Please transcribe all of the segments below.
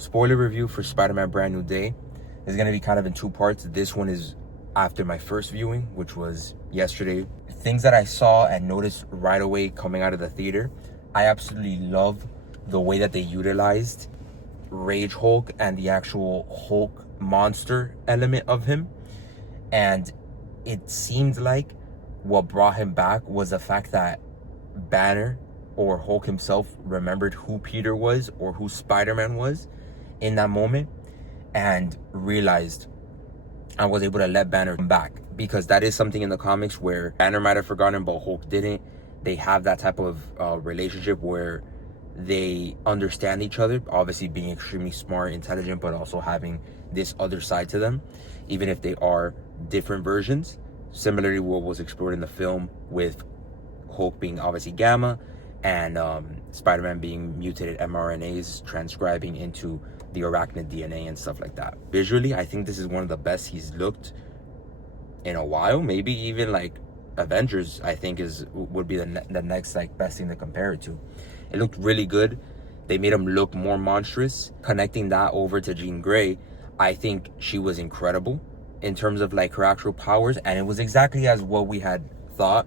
Spoiler review for Spider-Man Brand New Day is going to be kind of in two parts. This one is after my first viewing, which was yesterday. Things that I saw and noticed right away coming out of the theater. I absolutely love the way that they utilized Rage Hulk and the actual Hulk monster element of him. And it seemed like what brought him back was the fact that Banner or Hulk himself remembered who Peter was or who Spider-Man was in that moment and realized I was able to let Banner come back, because that is something in the comics where Banner might have forgotten but Hulk didn't. They have that type of relationship where they understand each other, obviously being extremely smart, intelligent, but also having this other side to them, even if they are different versions. Similarly, what was explored in the film with Hulk being obviously Gamma and Spider-Man being mutated mRNAs transcribing into the arachnid DNA and stuff like that. Visually, I think this is one of the best he's looked in a while. Maybe even like Avengers, I think would be the next like best thing to compare it to. It looked really good. They made him look more monstrous. Connecting that over to Jean Grey, I think she was incredible in terms of like her actual powers, and it was exactly as what we had thought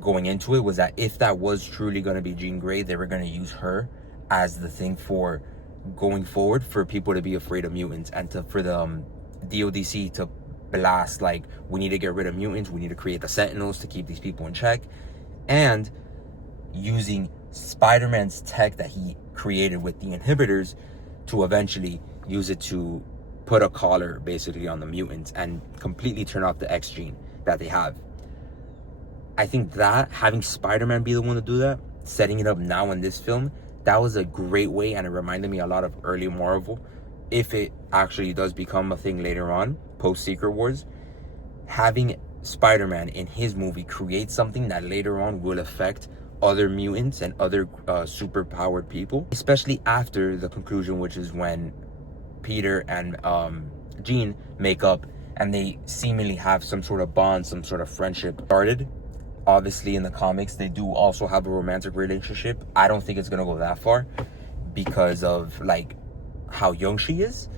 going into it, was that if that was truly going to be Jean Grey, they were going to use her as the thing for going forward, for people to be afraid of mutants, and for the DODC to blast like, we need to get rid of mutants, we need to create the Sentinels to keep these people in check, and using Spider-Man's tech that he created with the inhibitors to eventually use it to put a collar basically on the mutants and completely turn off the X gene that they have. I think that having Spider-Man be the one to do that, setting it up now in this film, that was a great way, and it reminded me a lot of early Marvel. If it actually does become a thing later on, post-Secret Wars, having Spider-Man in his movie create something that later on will affect other mutants and other super-powered people, especially after the conclusion, which is when Peter and Jean make up and they seemingly have some sort of bond, some sort of friendship started. Obviously in the comics they do also have a romantic relationship. I don't think it's gonna go that far because of like how young she is.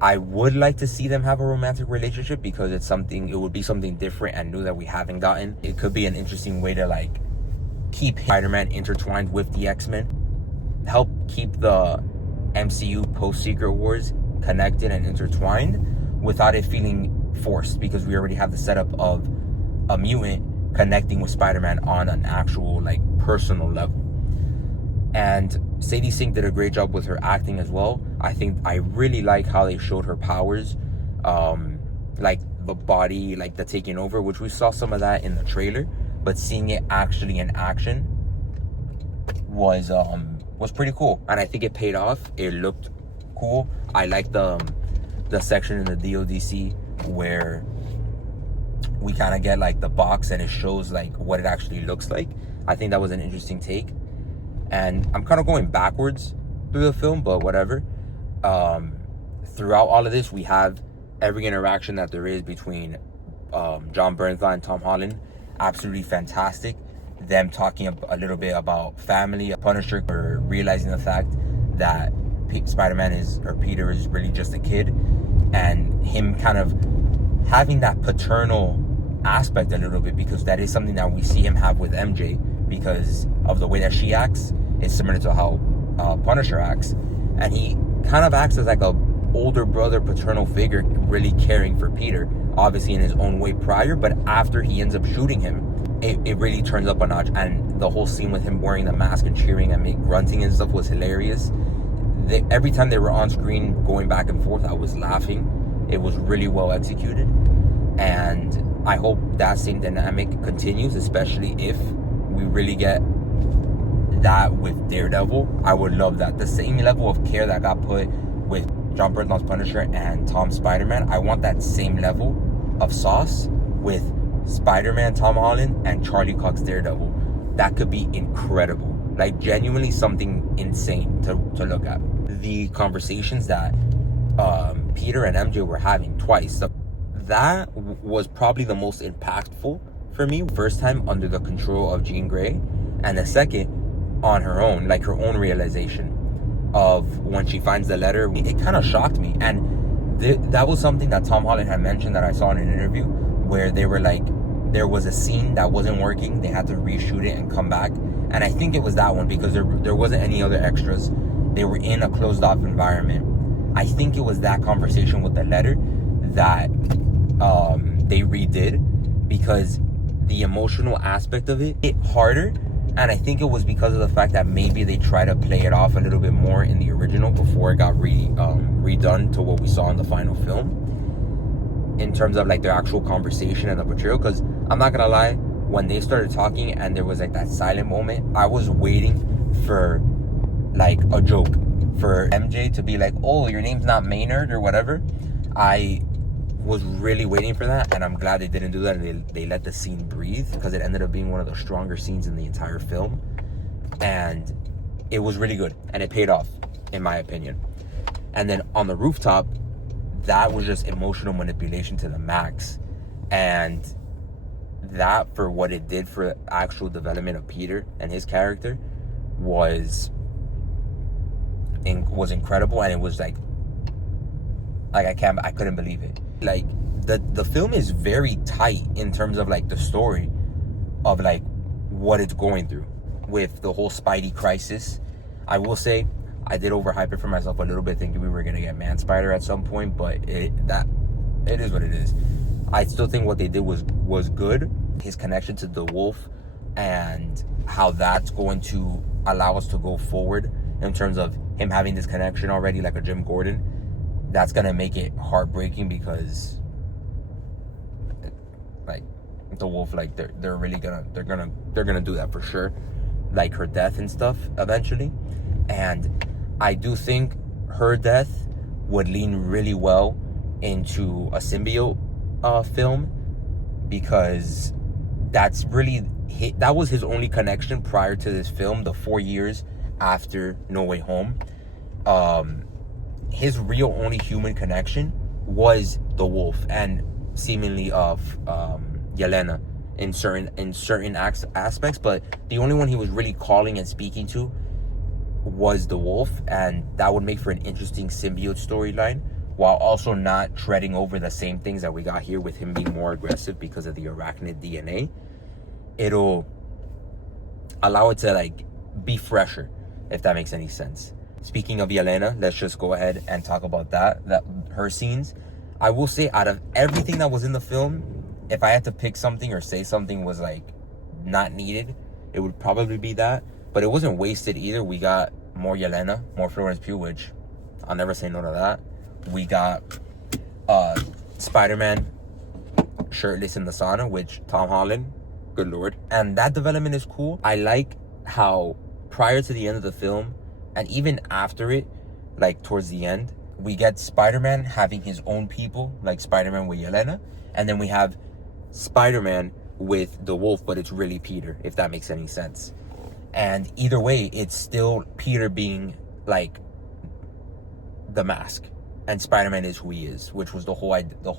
I would like to see them have a romantic relationship because it would be something different and new that we haven't gotten. It could be an interesting way to like keep Spider-Man intertwined with the X-Men, help keep the MCU post-Secret Wars connected and intertwined without it feeling forced, because we already have the setup of a mutant connecting with Spider-Man on an actual like personal level. And Sadie Sink did a great job with her acting as well. I really like how they showed her powers, like the body, like the taking over, which we saw some of that in the trailer, but seeing it actually in action was pretty cool, and I think it paid off. It looked cool. I like the section in the DODC where we kind of get like the box and it shows like what it actually looks like. I think that was an interesting take, and I'm kind of going backwards through the film, but whatever. Throughout all of this, we have every interaction that there is between John Bernthal and Tom Holland. Absolutely fantastic. Them talking a little bit about family, Punisher or realizing the fact that Peter is really just a kid, and him kind of having that paternal aspect a little bit, because that is something that we see him have with MJ because of the way that she acts. It's similar to how Punisher acts, and he kind of acts as like a older brother, paternal figure, really caring for Peter, obviously in his own way prior, but after he ends up shooting him, it really turns up a notch. And the whole scene with him wearing the mask and cheering and grunting and stuff was hilarious. Every time they were on screen going back and forth, I was laughing. It was really well executed, and I hope that same dynamic continues, especially if we really get that with Daredevil. I would love that. The same level of care that got put with John Bernthal's Punisher and Tom's Spider-Man, I want that same level of sauce with Spider-Man, Tom Holland, and Charlie Cox's Daredevil. That could be incredible. Like genuinely something insane to look at. The conversations that Peter and MJ were having twice, that was probably the most impactful for me. First time under the control of Jean Grey, and the second on her own, like her own realization. of when she finds the letter, it kind of shocked me. And that was something that Tom Holland had mentioned that I saw in an interview, where they were like, there was a scene that wasn't working, they had to reshoot it and come back. And I think it was that one, because there wasn't any other extras. They were in a closed off environment. I think it was that conversation with the letter that they redid, because the emotional aspect of it hit harder. And I think it was because of the fact that maybe they tried to play it off a little bit more in the original before it got redone to what we saw in the final film, in terms of like their actual conversation and the portrayal. Because I'm not gonna lie, when they started talking and there was like that silent moment, I was waiting for like a joke, for MJ to be like, oh, your name's not Maynard or whatever. I was really waiting for that, and I'm glad they didn't do that, and they let the scene breathe, because it ended up being one of the stronger scenes in the entire film, and it was really good, and it paid off, in my opinion. And then on the rooftop, that was just emotional manipulation to the max, and that, for what it did for actual development of Peter and his character, was incredible. And it was like I couldn't believe it. Like the film is very tight in terms of like the story of like what it's going through with the whole Spidey crisis. I will say I did overhype it for myself a little bit, thinking we were gonna get Man Spider at some point, but it is what it is. I still think what they did was good. His connection to the Wolf, and how that's going to allow us to go forward in terms of him having this connection already, like a Jim Gordon. That's gonna make it heartbreaking, because like the Wolf, like they're gonna do that for sure, like her death and stuff eventually. And I do think her death would lean really well into a symbiote film, because that was his only connection prior to this film, the 4 years after No Way Home. His real only human connection was the Wolf, and seemingly of Yelena in certain aspects, but the only one he was really calling and speaking to was the Wolf. And that would make for an interesting symbiote storyline, while also not treading over the same things that we got here with him being more aggressive because of the arachnid DNA. It'll allow it to like be fresher, if that makes any sense. Speaking of Yelena, let's just go ahead and talk about that her scenes. I will say, out of everything that was in the film, if I had to pick something or say something was like not needed, it would probably be that. But it wasn't wasted either. We got more Yelena, more Florence Pugh, which I'll never say no to that. We got Spider-Man shirtless in the sauna, which Tom Holland, good lord. And that development is cool. I like how prior to the end of the film, and even after it, like towards the end, we get Spider-Man having his own people, like Spider-Man with Yelena, and then we have Spider-Man with the Wolf, but it's really Peter, if that makes any sense. And either way, it's still Peter being like the mask, and Spider-Man is who he is, which was the whole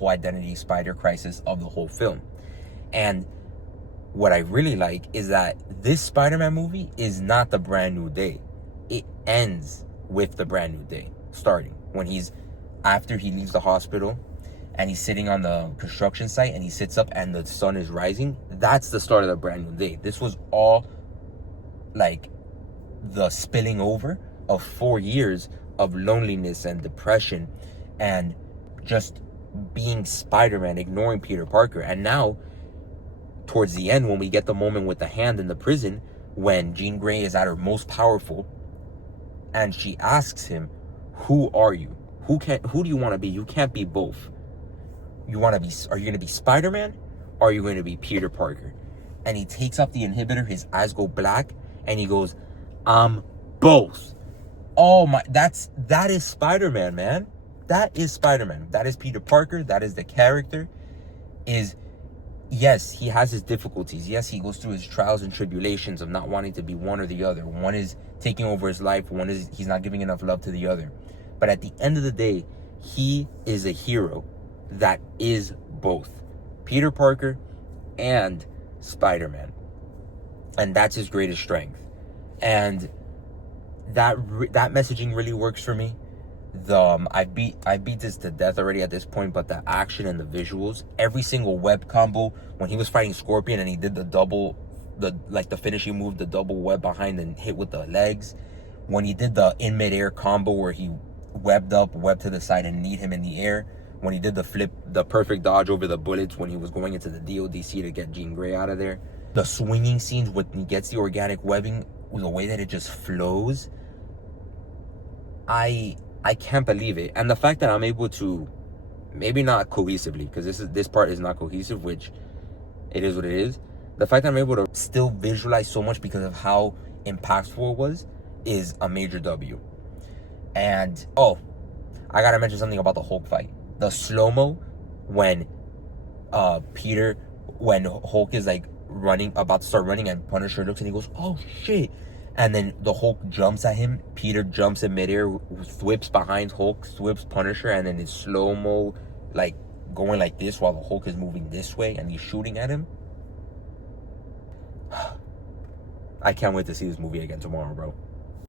identity spider crisis of the whole film. And what I really like is that this Spider-Man movie is not the Brand New Day. It ends with the Brand New Day starting when after he leaves the hospital and he's sitting on the construction site and he sits up and the sun is rising. That's the start of the Brand New Day. This was all like the spilling over of 4 years of loneliness and depression and just being Spider-Man, ignoring Peter Parker. And now towards the end, when we get the moment with the hand in the prison, when Jean Grey is at her most powerful and she asks him, who are you? Who do you want to be? You can't be both. Are you going to be Spider-Man, or are you going to be Peter Parker? And he takes up the inhibitor, his eyes go black, and he goes, I'm both. Oh my, that is Spider-Man, man. That is Spider-Man. That is Peter Parker. That is the character. Yes, he has his difficulties. Yes, he goes through his trials and tribulations of not wanting to be one or the other. One is taking over his life. One is he's not giving enough love to the other. But at the end of the day, he is a hero that is both Peter Parker and Spider-Man. And that's his greatest strength. And that messaging really works for me. I beat this to death already at this point, but the action and the visuals, every single web combo when he was fighting Scorpion and he did the finishing move, the double web behind and hit with the legs. When he did the in midair combo where he webbed to the side and kneed him in the air. When he did the perfect dodge over the bullets when he was going into the DODC to get Jean Grey out of there. The swinging scenes when he gets the organic webbing, the way that it just flows. I can't believe it. And the fact that I'm able to, maybe not cohesively, because this part is not cohesive, which it is what it is. The fact that I'm able to still visualize so much because of how impactful it was is a major W. And I gotta mention something about the Hulk fight. The slow-mo when Hulk is like about to start running, and Punisher looks and he goes, "Oh shit." And then the Hulk jumps at him. Peter jumps in midair, whips behind Hulk, whips Punisher, and then it's slow-mo, like going like this while the Hulk is moving this way and he's shooting at him. I can't wait to see this movie again tomorrow, bro.